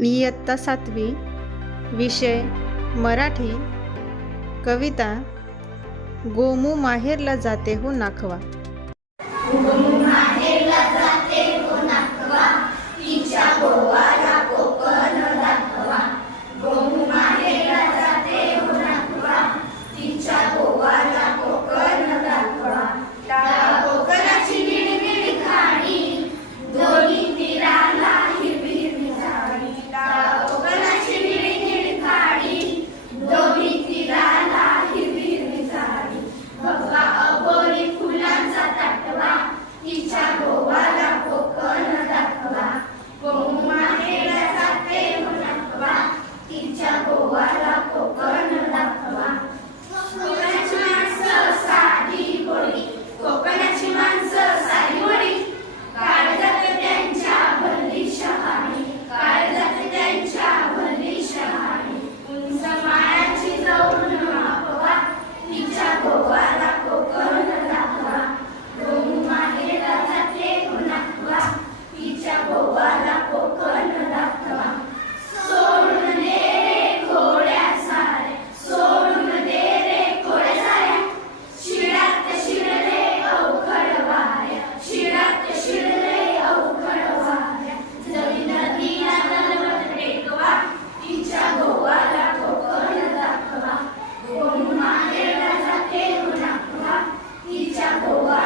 इयत्ता सातवी विषय मराठी कविता गोमू माहेरला जाते हो नाखवा. मांदेराचा पेरू नाकवा तिच्या गोवा